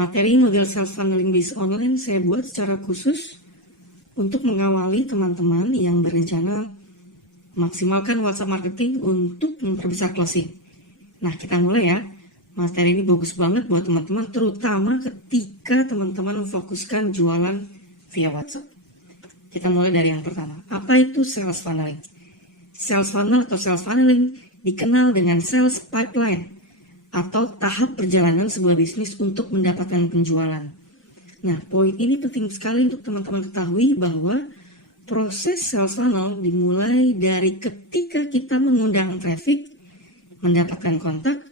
Materi model sales funneling based online saya buat secara khusus untuk mengawali teman-teman yang berencana maksimalkan WhatsApp marketing untuk memperbesar closing. Nah, kita mulai ya. Materi ini bagus banget buat teman-teman, terutama ketika teman-teman memfokuskan jualan via WhatsApp. Kita mulai dari yang pertama. Apa itu sales funneling? Sales funnel atau sales funneling dikenal dengan sales pipeline atau tahap perjalanan sebuah bisnis untuk mendapatkan penjualan. Nah, poin ini penting sekali untuk teman-teman ketahui bahwa proses sales funnel dimulai dari ketika kita mengundang traffic, mendapatkan kontak,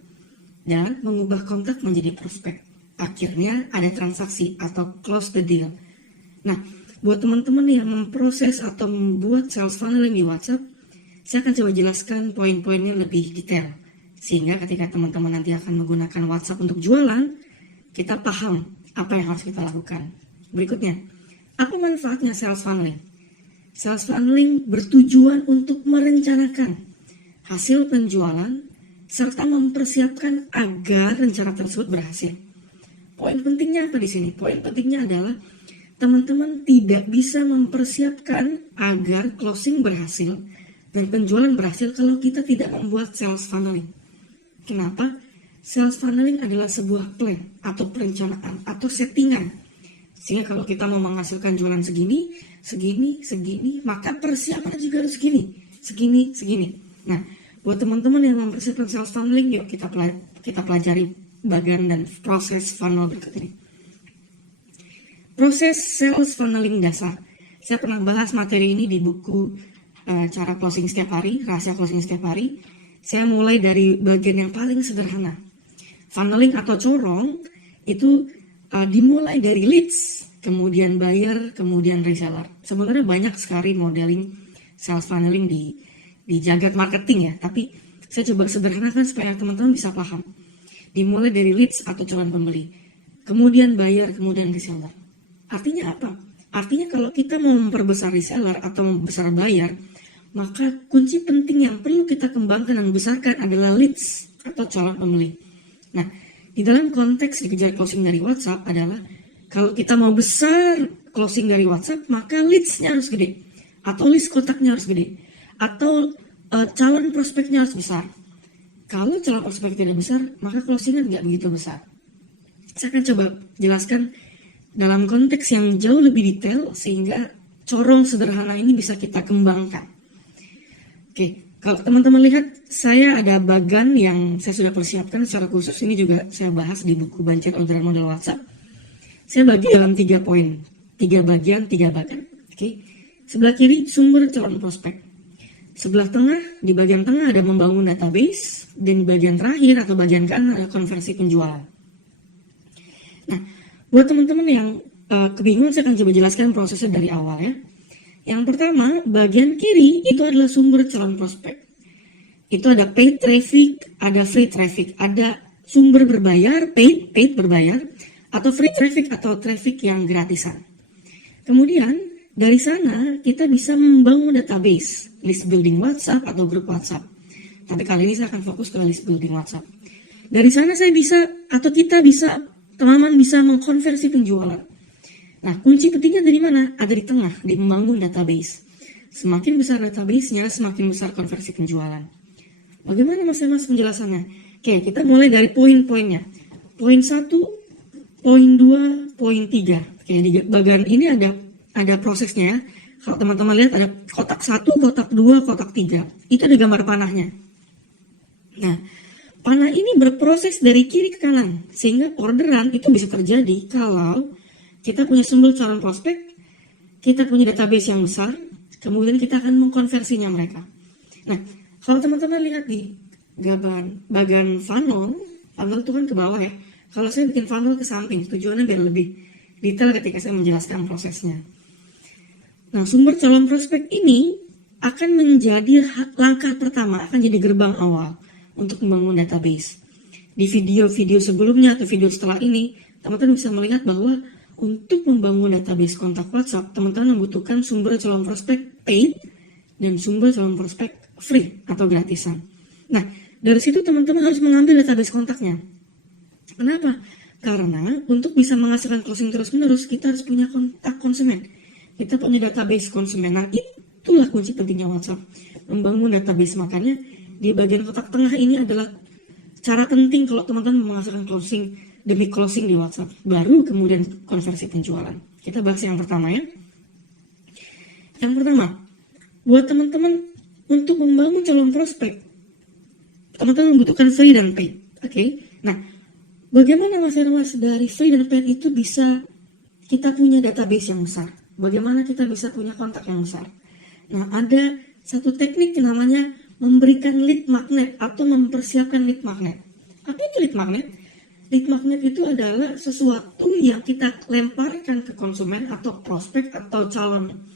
dan mengubah kontak menjadi prospek. Akhirnya ada transaksi atau close the deal. Nah, buat teman-teman yang memproses atau membuat sales funneling di WhatsApp, saya akan coba jelaskan poin-poinnya lebih detail. Sehingga ketika teman-teman nanti akan menggunakan WhatsApp untuk jualan, kita paham apa yang harus kita lakukan. Berikutnya, apa manfaatnya sales funneling? Sales funneling bertujuan untuk merencanakan hasil penjualan serta mempersiapkan agar rencana tersebut berhasil. Poin pentingnya apa di sini? Poin pentingnya adalah teman-teman tidak bisa mempersiapkan agar closing berhasil dan penjualan berhasil kalau kita tidak membuat sales funneling. Kenapa? Sales funneling adalah sebuah plan atau perencanaan atau settingan. Sehingga kalau kita mau menghasilkan jualan segini, maka persiapan juga harus segini. Nah, buat teman-teman yang mempersiapkan sales funneling, yuk kita pelajari bagian dan proses funnel berikut ini. Proses sales funneling dasar. Saya pernah bahas materi ini di buku cara closing setiap hari, rahasia closing setiap hari. Saya mulai dari bagian yang paling sederhana. Funneling atau corong itu dimulai dari leads, kemudian buyer, kemudian reseller. Sebenarnya banyak sekali modeling sales funneling di jagat marketing ya, tapi saya coba sederhanakan supaya teman-teman bisa paham. Dimulai dari leads atau calon pembeli, kemudian buyer, kemudian reseller. Artinya apa? Artinya kalau kita mau memperbesar reseller atau membesar buyer, maka kunci penting yang perlu kita kembangkan dan besarkan adalah leads atau calon pembeli. Nah, di dalam konteks dikejar closing dari WhatsApp adalah kalau kita mau besar closing dari WhatsApp, maka leads-nya harus gede, atau list kontaknya harus gede, atau calon prospeknya harus besar. Kalau calon prospek tidak besar, maka closingnya tidak begitu besar. Saya akan coba jelaskan dalam konteks yang jauh lebih detail sehingga corong sederhana ini bisa kita kembangkan. Oke, kalau teman-teman lihat, saya ada bagan yang saya sudah persiapkan secara khusus. Ini juga saya bahas di buku Budget Orderan Model WhatsApp. Saya bagi dalam 3 poin, 3 bagian, 3 bagan. Oke, sebelah kiri sumber calon prospek. Sebelah tengah, di bagian tengah ada membangun database, dan di bagian terakhir atau bagian kanan ada konversi penjualan. Nah, buat teman-teman yang kebingungan, saya akan coba jelaskan prosesnya dari awal ya. Yang pertama, bagian kiri itu adalah sumber calon prospek. Itu ada paid traffic, ada free traffic, ada sumber berbayar, paid berbayar, atau free traffic atau traffic yang gratisan. Kemudian, dari sana kita bisa membangun database, list building WhatsApp atau grup WhatsApp. Tapi kali ini saya akan fokus ke list building WhatsApp. Dari sana saya bisa, atau kita bisa, teman-teman bisa mengkonversi penjualan. Nah, kunci pentingnya dari mana? Ada di tengah, di membangun database. Semakin besar database-nya, semakin besar konversi penjualan. Bagaimana mas penjelasannya? Oke, kita mulai dari poin-poinnya. Poin 1, poin 2, poin 3. Oke, di bagian ini ada prosesnya ya. Kalau teman-teman lihat ada kotak 1, kotak 2, kotak 3. Itu ada gambar panahnya. Nah, panah ini berproses dari kiri ke kanan. Sehingga orderan itu bisa terjadi kalau kita punya sumber calon prospek, kita punya database yang besar, kemudian kita akan mengkonversinya mereka. Nah, kalau teman-teman lihat di bagian funnel itu kan ke bawah ya. Kalau saya bikin funnel ke samping, tujuannya biar lebih detail ketika saya menjelaskan prosesnya. Nah, sumber calon prospek ini akan menjadi langkah pertama, akan jadi gerbang awal untuk membangun database. Di video-video sebelumnya atau video setelah ini, teman-teman bisa melihat bahwa untuk membangun database kontak WhatsApp, teman-teman membutuhkan sumber calon prospek paid dan sumber calon prospek free atau gratisan. Nah, dari situ teman-teman harus mengambil database kontaknya. Kenapa? Karena untuk bisa menghasilkan closing terus-menerus, kita harus punya kontak konsumen. Kita punya database konsumen. Nah, itulah kunci pentingnya WhatsApp. Membangun database. Makanya di bagian kotak tengah ini adalah cara penting kalau teman-teman menghasilkan closing demi closing di WhatsApp. Baru kemudian konversi penjualan. Kita bahas yang pertama ya. Yang pertama, buat teman-teman untuk membangun calon prospek, teman-teman membutuhkan free dan paid. Oke. Nah, bagaimana Mas Erwas dari free dan paid itu bisa kita punya database yang besar? Bagaimana kita bisa punya kontak yang besar? Nah, ada satu teknik yang namanya memberikan lead magnet atau mempersiapkan lead magnet. Apa itu lead magnet? Lead magnet itu adalah sesuatu yang kita lemparkan ke konsumen atau prospek atau calon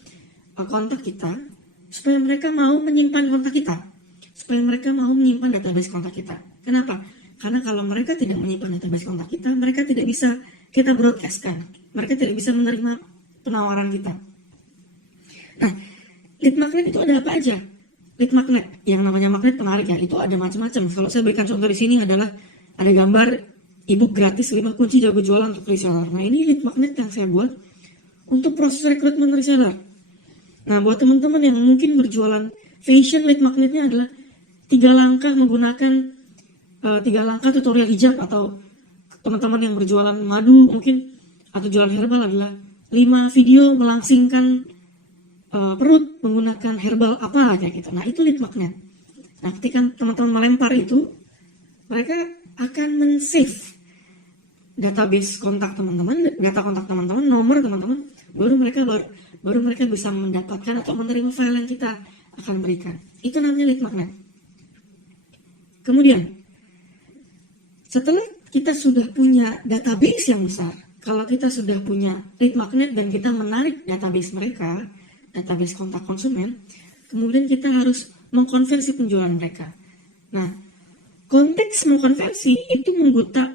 kontak kita supaya mereka mau menyimpan kontak kita, supaya mereka mau menyimpan database kontak kita. Kenapa? Karena kalau mereka tidak menyimpan database kontak kita, mereka tidak bisa kita broadcastkan, mereka tidak bisa menerima penawaran kita. Nah, lead magnet itu ada apa aja? Lead magnet, yang namanya magnet penarik ya, itu ada macam-macam. Kalau saya berikan contoh di sini adalah ada gambar ebook gratis 5 kunci jago jualan untuk reseller. Nah, ini lead magnet yang saya buat untuk proses rekrutmen reseller. Nah, buat teman-teman yang mungkin berjualan fashion, lead magnetnya adalah 3 langkah menggunakan 3 langkah tutorial hijab, atau teman-teman yang berjualan madu mungkin atau jualan herbal adalah 5 video melangsingkan perut menggunakan herbal apa kayak gitu. Nah, itu lead magnet. Nah, ketika teman-teman melempar itu, mereka akan men-save database kontak teman-teman, data kontak teman-teman, nomor teman-teman, baru mereka bisa mendapatkan atau menerima file yang kita akan berikan. Itu namanya lead magnet. Kemudian, setelah kita sudah punya database yang besar, kalau kita sudah punya lead magnet dan kita menarik database mereka, database kontak konsumen, kemudian kita harus mengkonversi penjualan mereka. Nah, konteks mengkonversi itu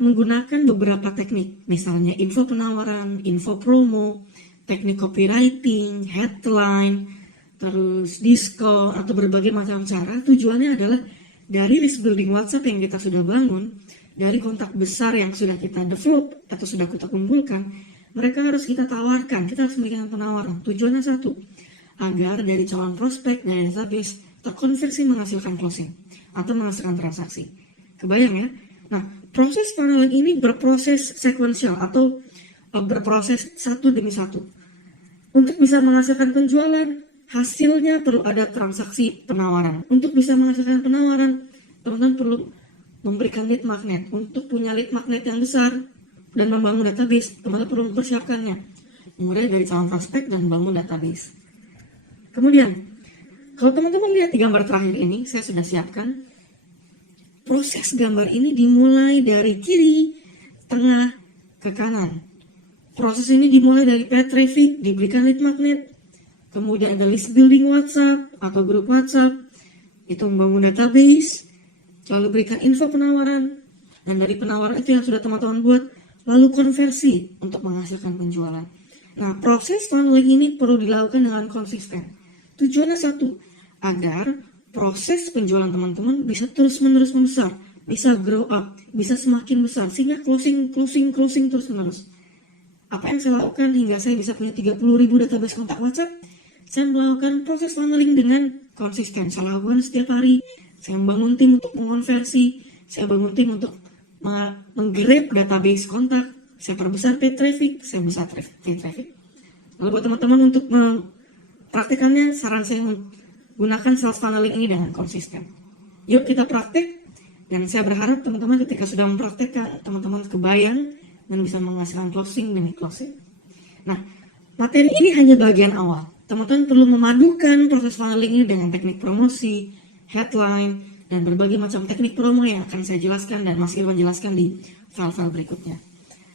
menggunakan beberapa teknik, misalnya info penawaran, info promo, teknik copywriting, headline, terus diskon, atau berbagai macam cara. Tujuannya adalah dari list building WhatsApp yang kita sudah bangun, dari kontak besar yang sudah kita develop atau sudah kita kumpulkan, mereka harus kita tawarkan, kita harus memberikan penawaran. Tujuannya satu, agar dari calon prospek, dari database, terkonversi menghasilkan closing atau menghasilkan transaksi. Kebayang ya? Nah, proses funneling ini berproses sekuensial atau berproses satu demi satu. Untuk bisa menghasilkan penjualan, hasilnya perlu ada transaksi penawaran. Untuk bisa menghasilkan penawaran, teman-teman perlu memberikan lead magnet. Untuk punya lead magnet yang besar dan membangun database, teman-teman perlu mempersiapkannya. Mulai dari calon prospek dan membangun database. Kemudian, kalau teman-teman lihat di gambar terakhir ini, saya sudah siapkan. Proses gambar ini dimulai dari kiri, tengah, ke kanan. Proses ini dimulai dari paid traffic, diberikan lead magnet, kemudian ada list building WhatsApp atau grup WhatsApp, itu membangun database, lalu berikan info penawaran, dan dari penawaran itu yang sudah teman-teman buat, lalu konversi untuk menghasilkan penjualan. Nah, proses funneling ini perlu dilakukan dengan konsisten. Tujuannya satu, agar proses penjualan teman-teman bisa terus-menerus membesar, bisa grow up, bisa semakin besar, sehingga closing terus-menerus. Apa yang saya lakukan hingga saya bisa punya 30.000 database kontak WhatsApp? Saya melakukan proses funneling dengan konsisten. Saya lakukan setiap hari. Saya membangun tim untuk mengonversi, saya bangun tim untuk menggrab database kontak, saya perbesar paid traffic, saya besar paid traffic. Lalu buat teman-teman untuk mempraktikannya, saran saya gunakan sales funneling ini dengan konsisten. Yuk kita praktik, dan saya berharap teman-teman ketika sudah mempraktikkan, teman-teman kebayang dan bisa menghasilkan closing demi closing. Nah, materi ini hanya bagian awal. Teman-teman perlu memadukan proses funneling ini dengan teknik promosi, headline, dan berbagai macam teknik promo yang akan saya jelaskan dan Mas Irwan jelaskan di file-file berikutnya.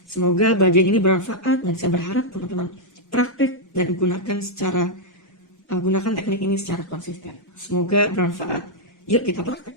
Semoga bagian ini bermanfaat dan saya berharap teman-teman praktik dan gunakan teknik ini secara konsisten. Semoga bermanfaat. Yuk kita praktek.